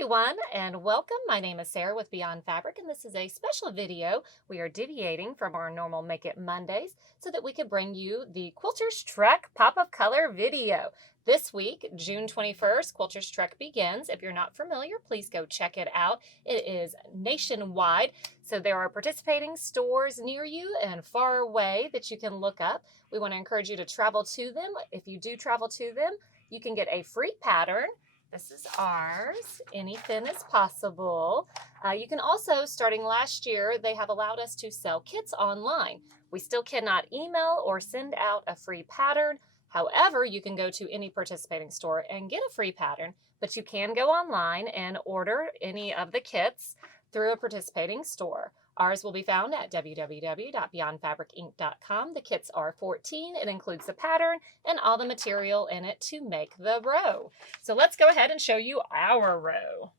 everyone, and welcome. My name is Sarah with Beyond Fabric, and this is a special video. We are deviating from our normal Make It Mondays so that we could bring you the Quilter's Trek Pop of Color video. This week, June 21st, Quilter's Trek begins. If you're not familiar, please go check it out. It is nationwide, so there are participating stores near you and far away that you can look up. We want to encourage you to travel to them. If you do travel to them, you can get a free pattern. This is ours. Anything is possible. You can also, starting last year, they have allowed us to sell kits online. We still cannot email or send out a free pattern. However, you can go to any participating store and get a free pattern, but you can go online and order any of the kits through a participating store. Ours will be found at www.beyondfabricinc.com. The kits are $14. It includes the pattern and all the material in it to make the row. So let's go ahead and show you our row.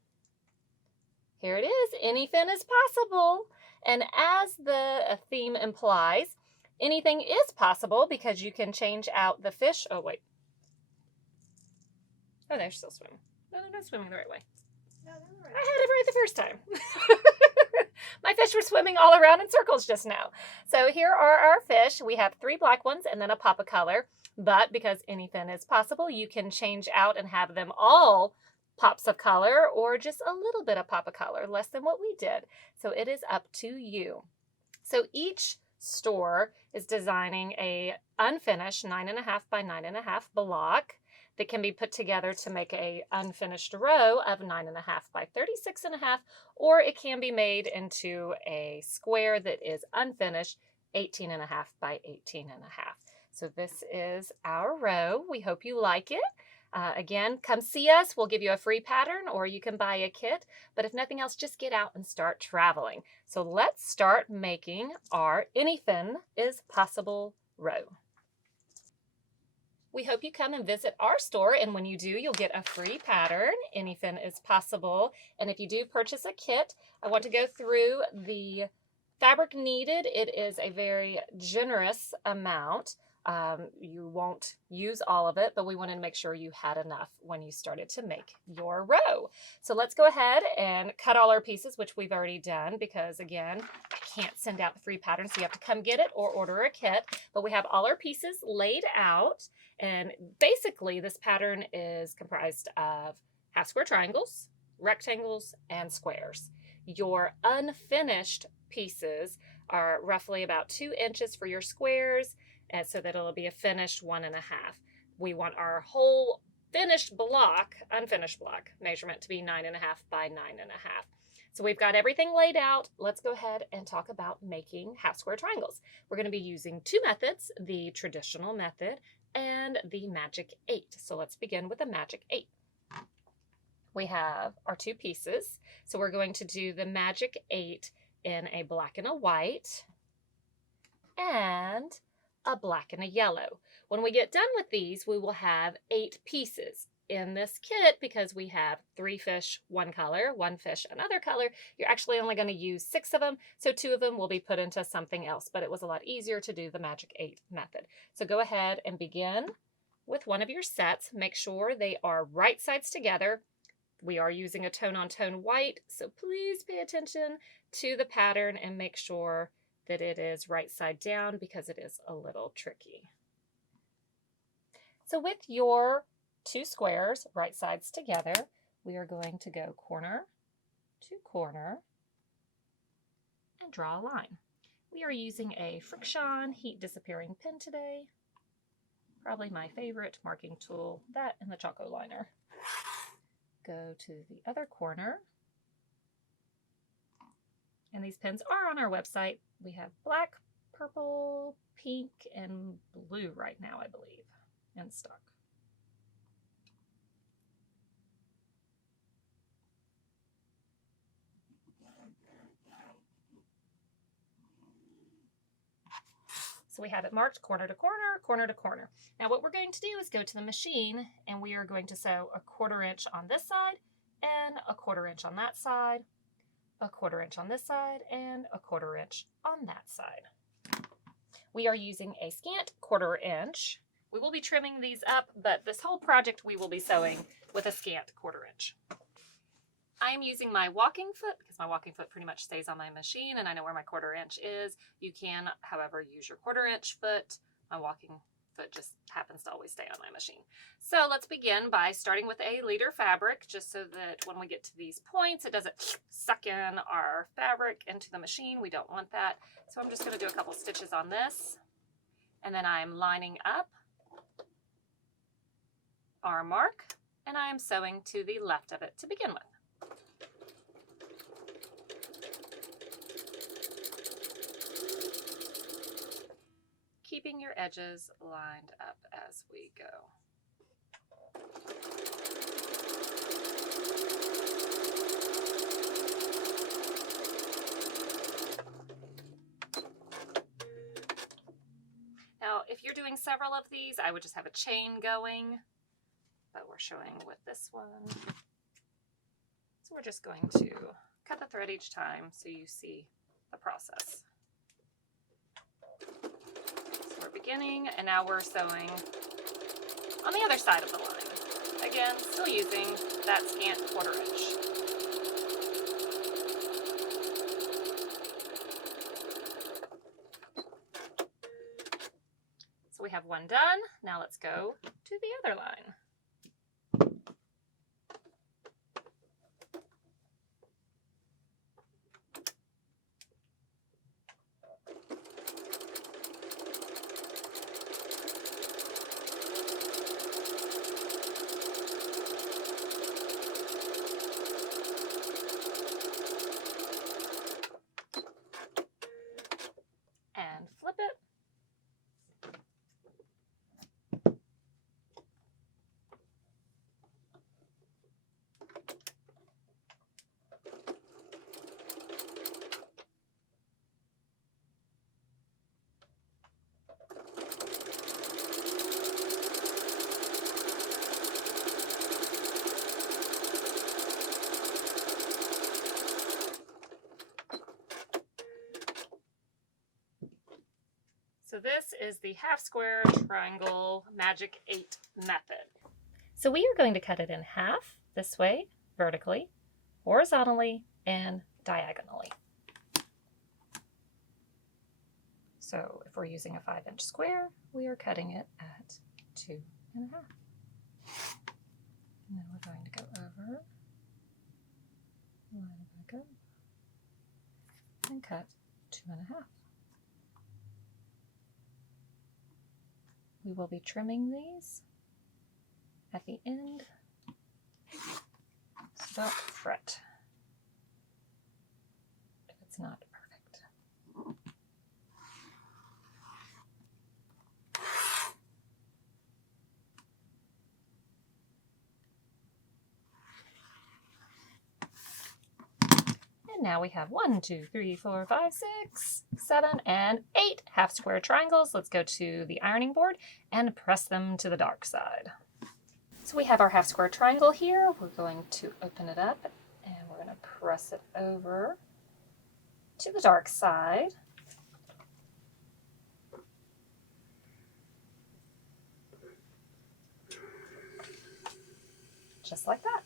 Here it is. Anything is possible. And as the theme implies, anything is possible because you can change out the fish. Oh, wait. Oh, they're still swimming. No, they're not swimming the right way. No, they're the right way. I had it right the first time. My fish were swimming all around in circles just now. So here are our fish. We have 3 black ones and then a pop of color. But because anything is possible, you can change out and have them all pops of color or just a little bit of pop of color, less than what we did. So it is up to you. So each store is designing a unfinished 9.5 by 9.5 block that can be put together to make a unfinished row of 9.5 by 36.5, or it can be made into a square that is unfinished 18.5 by 18.5. So this is our row. We hope you like it. Again, come see us. We'll give you a free pattern or you can buy a kit. But if nothing else, just get out and start traveling. So let's start making our Anything is Possible row. We hope you come and visit our store, and when you do, you'll get a free pattern. Anything is possible. And if you do purchase a kit, I want to go through the fabric needed. It is a very generous amount. You won't use all of it, but we wanted to make sure you had enough when you started to make your row. So let's go ahead and cut all our pieces, which we've already done because, again, I can't send out the free pattern, so you have to come get it or order a kit. But we have all our pieces laid out, and basically this pattern is comprised of half square triangles, rectangles, and squares. Your unfinished pieces are roughly about 2 inches for your squares, and so that it'll be a finished 1.5. We want our whole finished block, unfinished block measurement to be 9.5 by 9.5. So we've got everything laid out. Let's go ahead and talk about making half square triangles. We're going to be using 2 methods, the traditional method and the magic 8. So let's begin with the magic 8. We have our 2 pieces. So we're going to do the magic 8 in a black and a white and a black and a yellow. When we get done with these, we will have 8 pieces in this kit because we have 3 fish, 1 color, 1 fish, another color. You're actually only going to use 6 of them, so 2 of them will be put into something else, but it was a lot easier to do the magic 8 method. So go ahead and begin with one of your sets. Make sure they are right sides together. We are using a tone-on-tone white, so please pay attention to the pattern and make sure that it is right side down because it is a little tricky. So with your 2 squares right sides together, we are going to go corner to corner and draw a line. We are using a Friction heat disappearing pen today. Probably my favorite marking tool, that and the Choco liner. Go to the other corner. And these pens are on our website. We have black, purple, pink, and blue right now, I believe, in stock. So we have it marked corner to corner, corner to corner. Now what we're going to do is go to the machine and we are going to sew a 1/4 inch on this side and a 1/4 inch on that side, a 1/4 inch on this side, and a 1/4 inch on that side. We are using a scant 1/4 inch. We will be trimming these up, but this whole project we will be sewing with a scant 1/4 inch. I am using my walking foot because my walking foot pretty much stays on my machine and I know where my 1/4 inch is. You can, however, use your 1/4 inch foot. My walking foot just happens to always stay on my machine. So let's begin by starting with a leader fabric, just so that when we get to these points, it doesn't suck in our fabric into the machine. We don't want that. So I'm just going to do a couple stitches on this, and then I'm lining up our mark, and I am sewing to the left of it to begin with. Keeping your edges lined up as we go. Now, if you're doing several of these, I would just have a chain going, but we're showing with this one. So we're just going to cut the thread each time so you see the process. Beginning, and now we're sewing on the other side of the line. Again, still using that scant 1/4 inch. So we have one done. Now let's go to the other line. And flip it. So this is the half square triangle magic 8 method. So we are going to cut it in half this way, vertically, horizontally, and diagonally. So if we're using a 5-inch square, we are cutting it at 2 1/2. And then we're going to go over, line it back up, and cut 2 1/2. We will be trimming these at the end, so don't fret if it's not perfect. And now we have 1, 2, 3, 4, 5, 6, 7, and 8 half square triangles. Let's go to the ironing board and press them to the dark side. So we have our half square triangle here. We're going to open it up and we're going to press it over to the dark side. Just like that.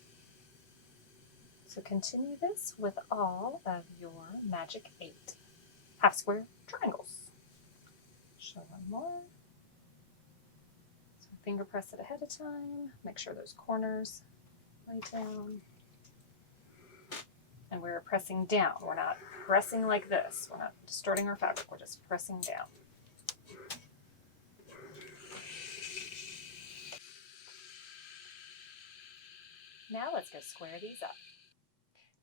So continue this with all of your magic 8 half square triangles. Show one more. So finger press it ahead of time. Make sure those corners lay down. And we're pressing down. We're not pressing like this. We're not distorting our fabric. We're just pressing down. Now let's go square these up.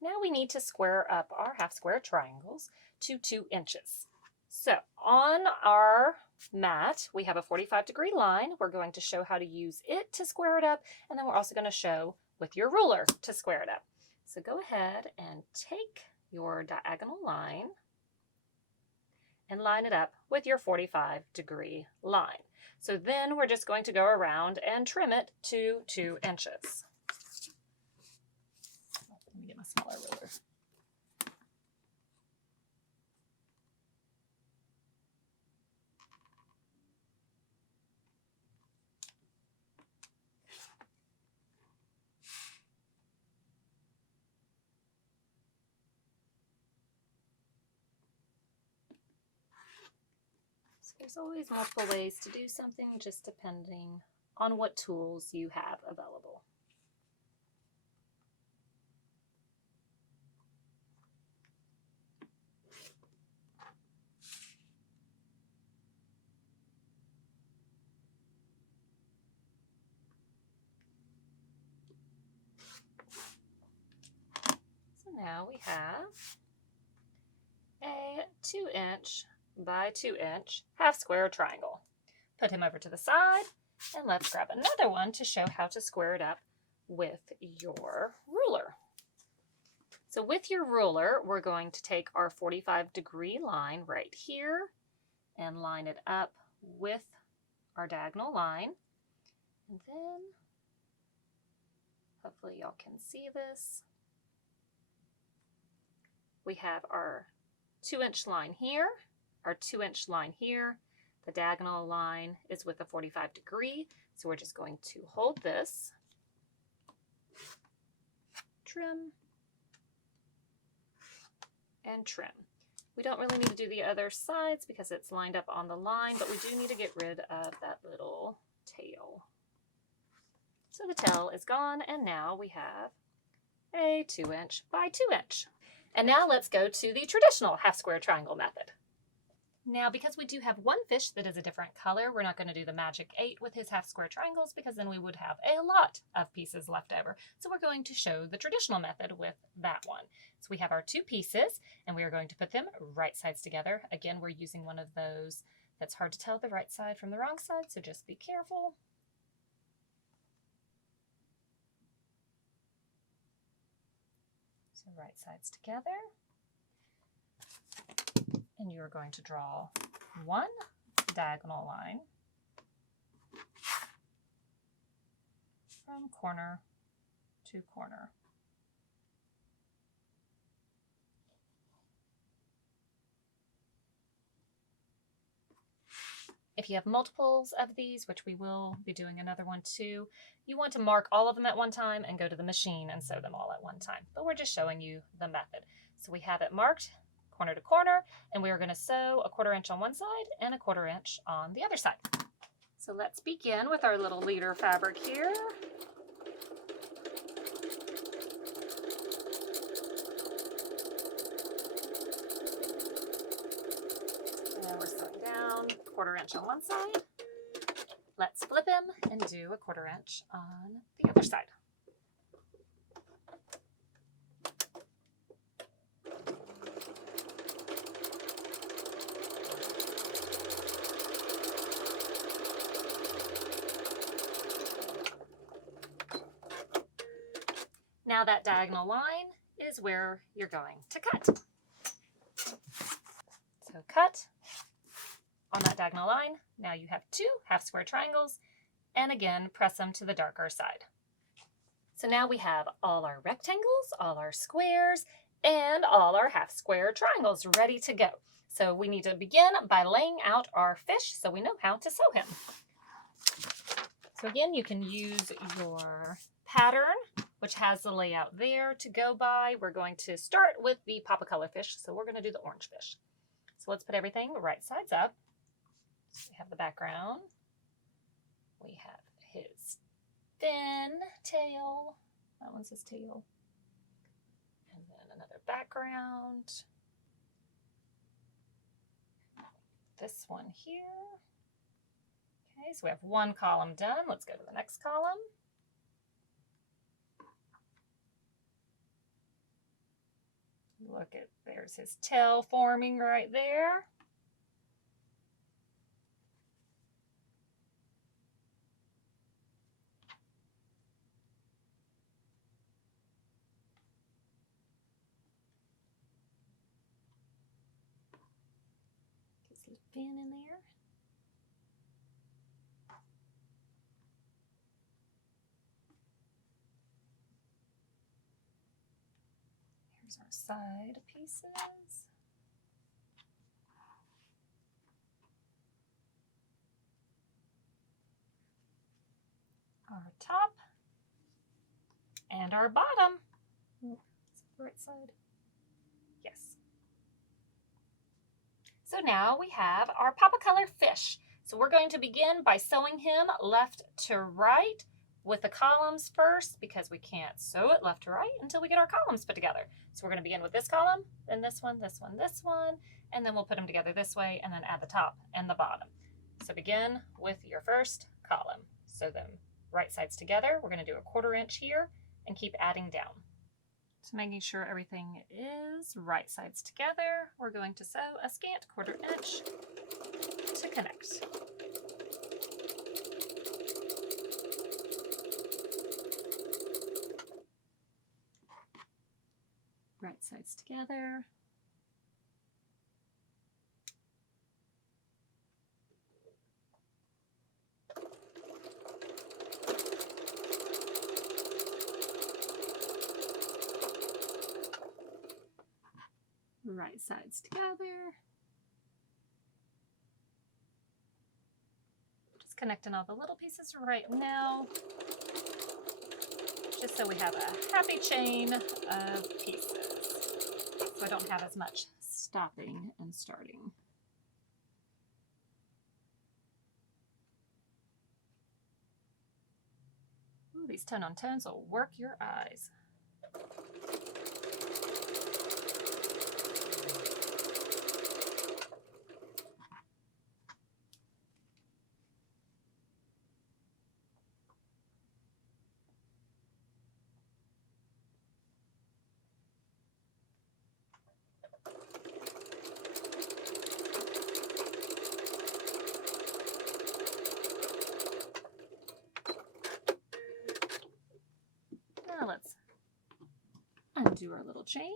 Now we need to square up our half square triangles to 2 inches. So on our mat, we have a 45-degree line. We're going to show how to use it to square it up, and then we're also going to show with your ruler to square it up. So go ahead and take your diagonal line and line it up with your 45-degree line. So then we're just going to go around and trim it to 2 inches. Let me get my smaller ruler. There's always multiple ways to do something, just depending on what tools you have available. So now we have a 2" by 2" half square triangle. Put him over to the side, and let's grab another one to show how to square it up with your ruler. So with your ruler, we're going to take our 45-degree line right here and line it up with our diagonal line. And then, hopefully y'all can see this, we have our 2" line here, our 2" line here. The diagonal line is with a 45-degree, so we're just going to hold this, trim, and trim. We don't really need to do the other sides because it's lined up on the line, but we do need to get rid of that little tail. So the tail is gone, and now we have a 2" by 2". And now let's go to the traditional half square triangle method. Now, because we do have one fish that is a different color, we're not going to do the magic 8 with his half square triangles because then we would have a lot of pieces left over. So we're going to show the traditional method with that one. So we have our 2 pieces and we are going to put them right sides together. Again, we're using one of those that's hard to tell the right side from the wrong side, so just be careful. So right sides together. And you're going to draw one diagonal line from corner to corner. If you have multiples of these, which we will be doing another one too, you want to mark all of them at one time and go to the machine and sew them all at one time. But we're just showing you the method. So we have it marked corner to corner, and we are going to sew a 1/4 inch on one side and a 1/4 inch on the other side. So let's begin with our little leader fabric here. And we're sewing down 1/4 inch on one side. Let's flip him and do a 1/4 inch on the other side. Now that diagonal line is where you're going to cut. So cut on that diagonal line. Now you have 2 half square triangles, and again, press them to the darker side. So now we have all our rectangles, all our squares, and all our half square triangles ready to go. So we need to begin by laying out our fish so we know how to sew him. So again, you can use your pattern, which has the layout there to go by. We're going to start with the Pop of Color fish, so we're going to do the orange fish. So let's put everything right sides up. So we have the background. We have his fin tail. That one's his tail. And then another background. This one here. Okay, so we have one column done. Let's go to the next column. Look at, there's his tail forming right there. Get his fin in there. Here's our side pieces. Our top and our bottom. Is it the right side? Yes. So now we have our Pop of Color fish. So we're going to begin by sewing him left to right with the columns first, because we can't sew it left to right until we get our columns put together. So we're going to begin with this column, then this one, this one, this one, and then we'll put them together this way and then add the top and the bottom. So begin with your first column. Sew them right sides together. We're going to do a 1/4 inch here and keep adding down. So making sure everything is right sides together, we're going to sew a scant 1/4 inch to connect. Right sides together. Right sides together. Just connecting all the little pieces right now, just so we have a happy chain of pieces, so I don't have as much stopping and starting. Ooh, these tone-on tones will work your eyes. Now let's undo our little chain.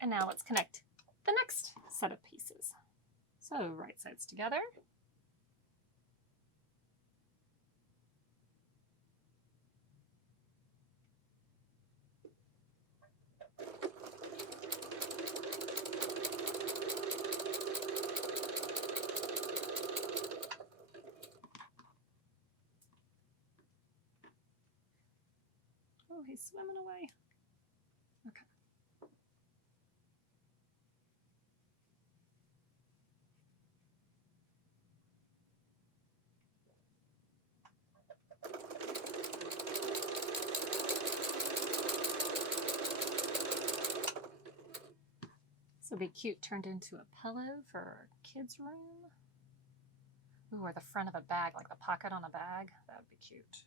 And now let's connect the next set of pieces. So right sides together. Oh, he's swimming away. Okay. This would be cute, turned into a pillow for our kids' room. Ooh, or the front of a bag, like the pocket on a bag. That would be cute.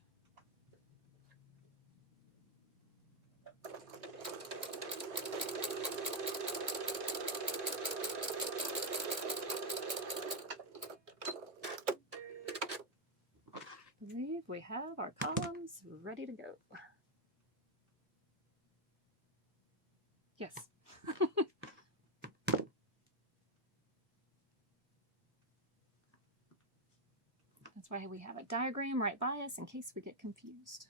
I believe we have our columns ready to go. Yes. That's why we have a diagram right by us in case we get confused.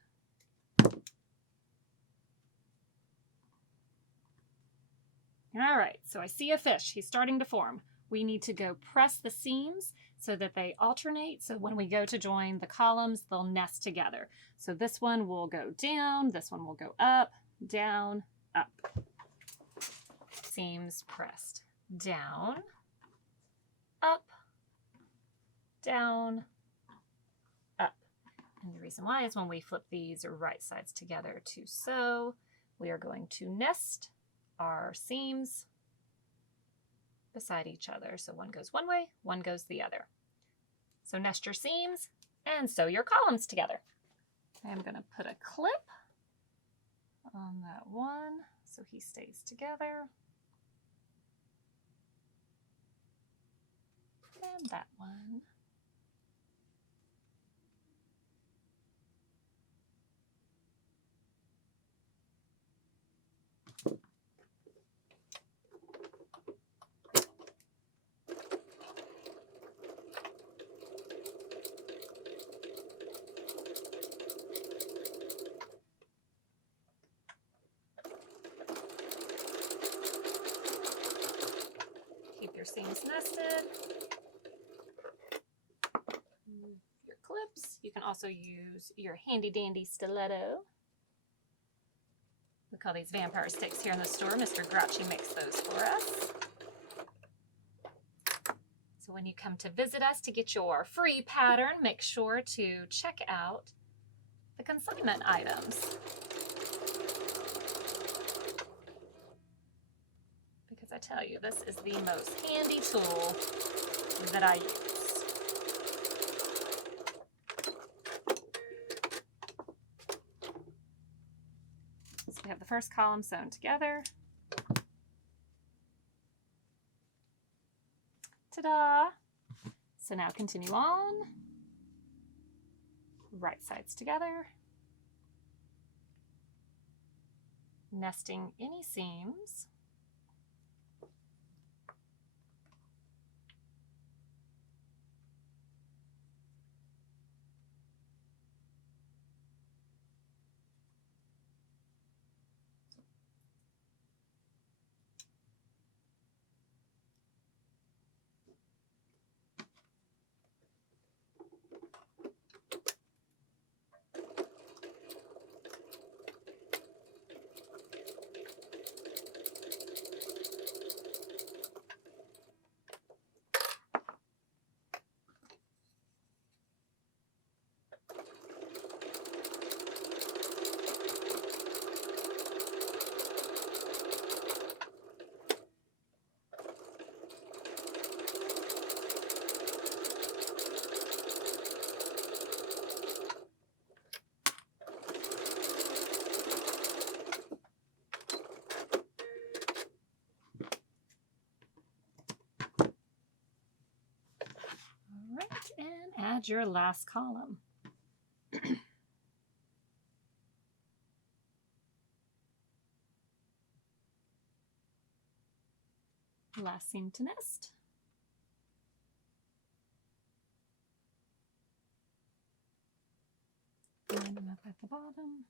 All right, so I see a fish. He's starting to form. We need to go press the seams so that they alternate. So when we go to join the columns, they'll nest together. So this one will go down, this one will go up, down, up. Seams pressed. Down, up, down, up. And the reason why is when we flip these right sides together to sew, we are going to nest our seams beside each other. So one goes one way, one goes the other. So nest your seams and sew your columns together. I'm going to put a clip on that one so he stays together. And that one. tips. You can also use your handy dandy stiletto. We call these vampire sticks here in the store. Mr. Grouchy makes those for us. So when you come to visit us to get your free pattern, make sure to check out the consignment items. Because I tell you, this is the most handy tool that I use. So we have the first column sewn together. Ta-da! So now continue on. Right sides together. Nesting any seams. And add your last column. Last seam to nest. Line them up at the bottom.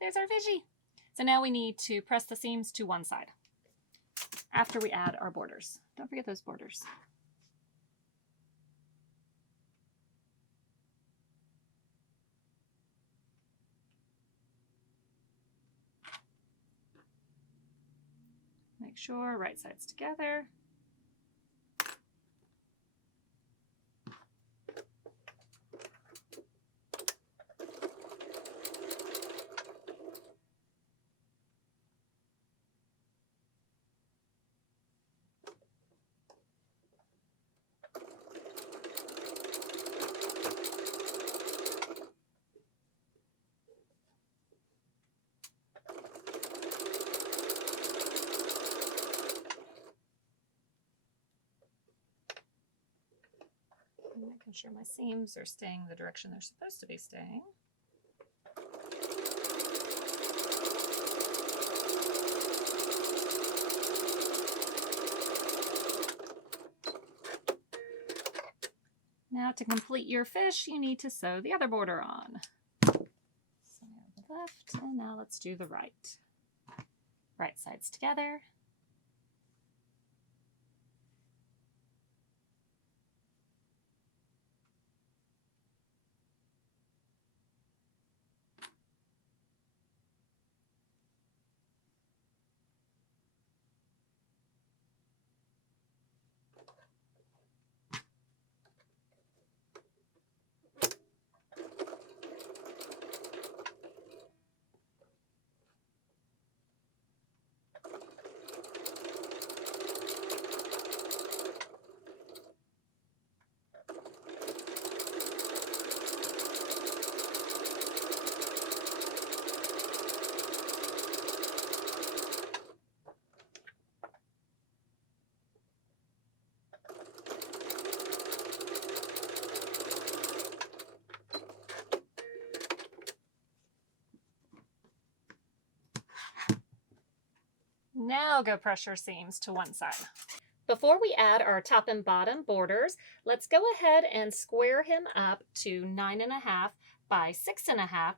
There's our fishy. So now we need to press the seams to one side after we add our borders. Don't forget those borders. Make sure right sides together. Making sure my seams are staying the direction they're supposed to be staying. Now to complete your fish, you need to sew the other border on. So now the left, and now let's do the right. Right sides together. Now go press your seams to one side. Before we add our top and bottom borders, let's go ahead and square him up to 9.5 by 6.5.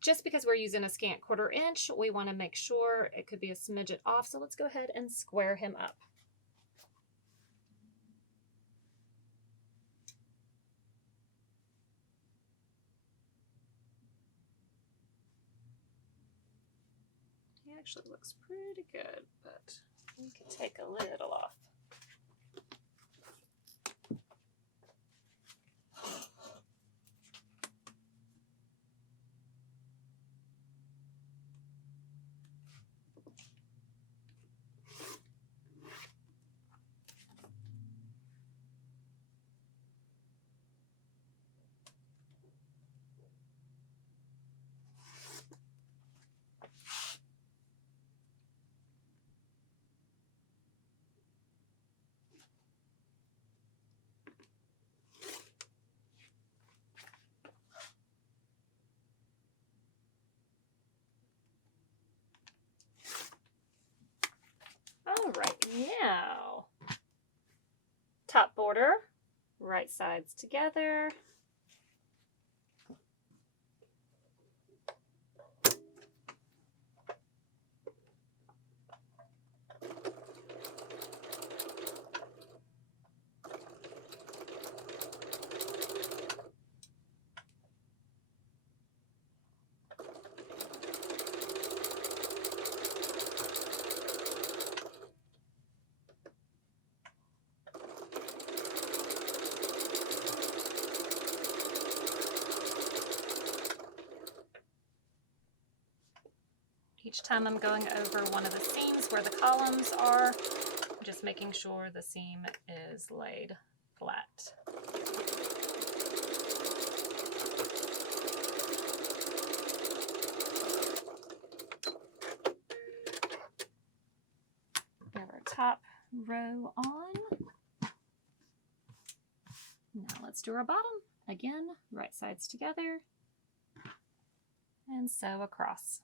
Just because we're using a scant 1/4 inch, we want to make sure it could be a smidget off, so let's go ahead and square him up. He actually looks pretty good, but we can take a little off. All right, now, top border, right sides together. Each time I'm going over one of the seams where the columns are, just making sure the seam is laid flat. We have our top row on. Now let's do our bottom. Again, right sides together and sew across.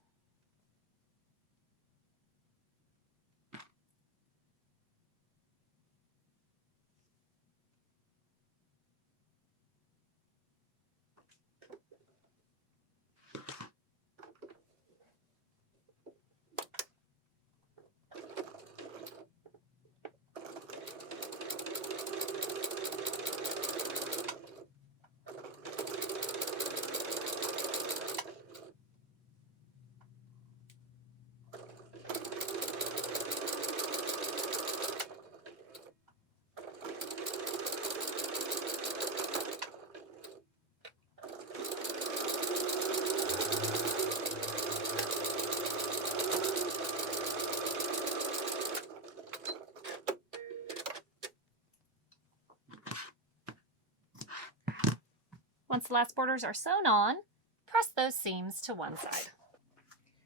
Once the last borders are sewn on, press those seams to one side.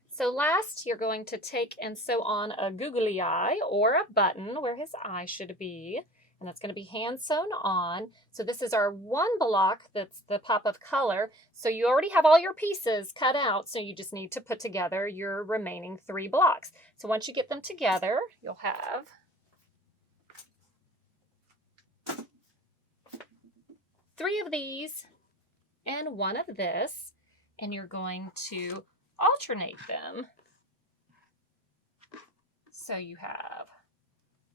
So last, you're going to take and sew on a googly eye or a button where his eye should be, and that's going to be hand sewn on. So this is our one block that's the Pop of Color. So you already have all your pieces cut out, so you just need to put together your remaining 3 blocks. So once you get them together, you'll have three of these and one of this, and you're going to alternate them. So you have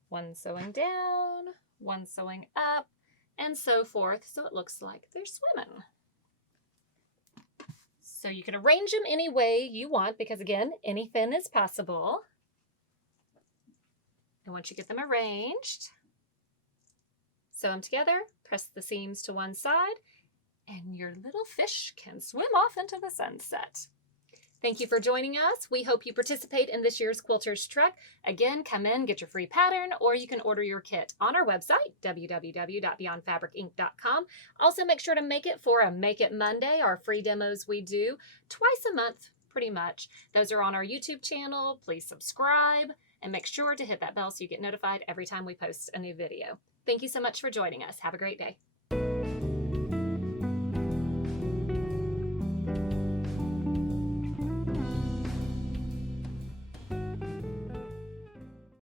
one sewing down, one sewing up, and so forth, so it looks like they're swimming. So you can arrange them any way you want, because again, anything is possible. And once you get them arranged, sew them together, press the seams to one side, and your little fish can swim off into the sunset. Thank you for joining us. We hope you participate in this year's Quilters Trek. Again, come in, get your free pattern, or you can order your kit on our website, www.beyondfabricinc.com. Also, make sure to make it for a Make It Monday, our free demos we do twice a month, pretty much. Those are on our YouTube channel. Please subscribe and make sure to hit that bell so you get notified every time we post a new video. Thank you so much for joining us. Have a great day.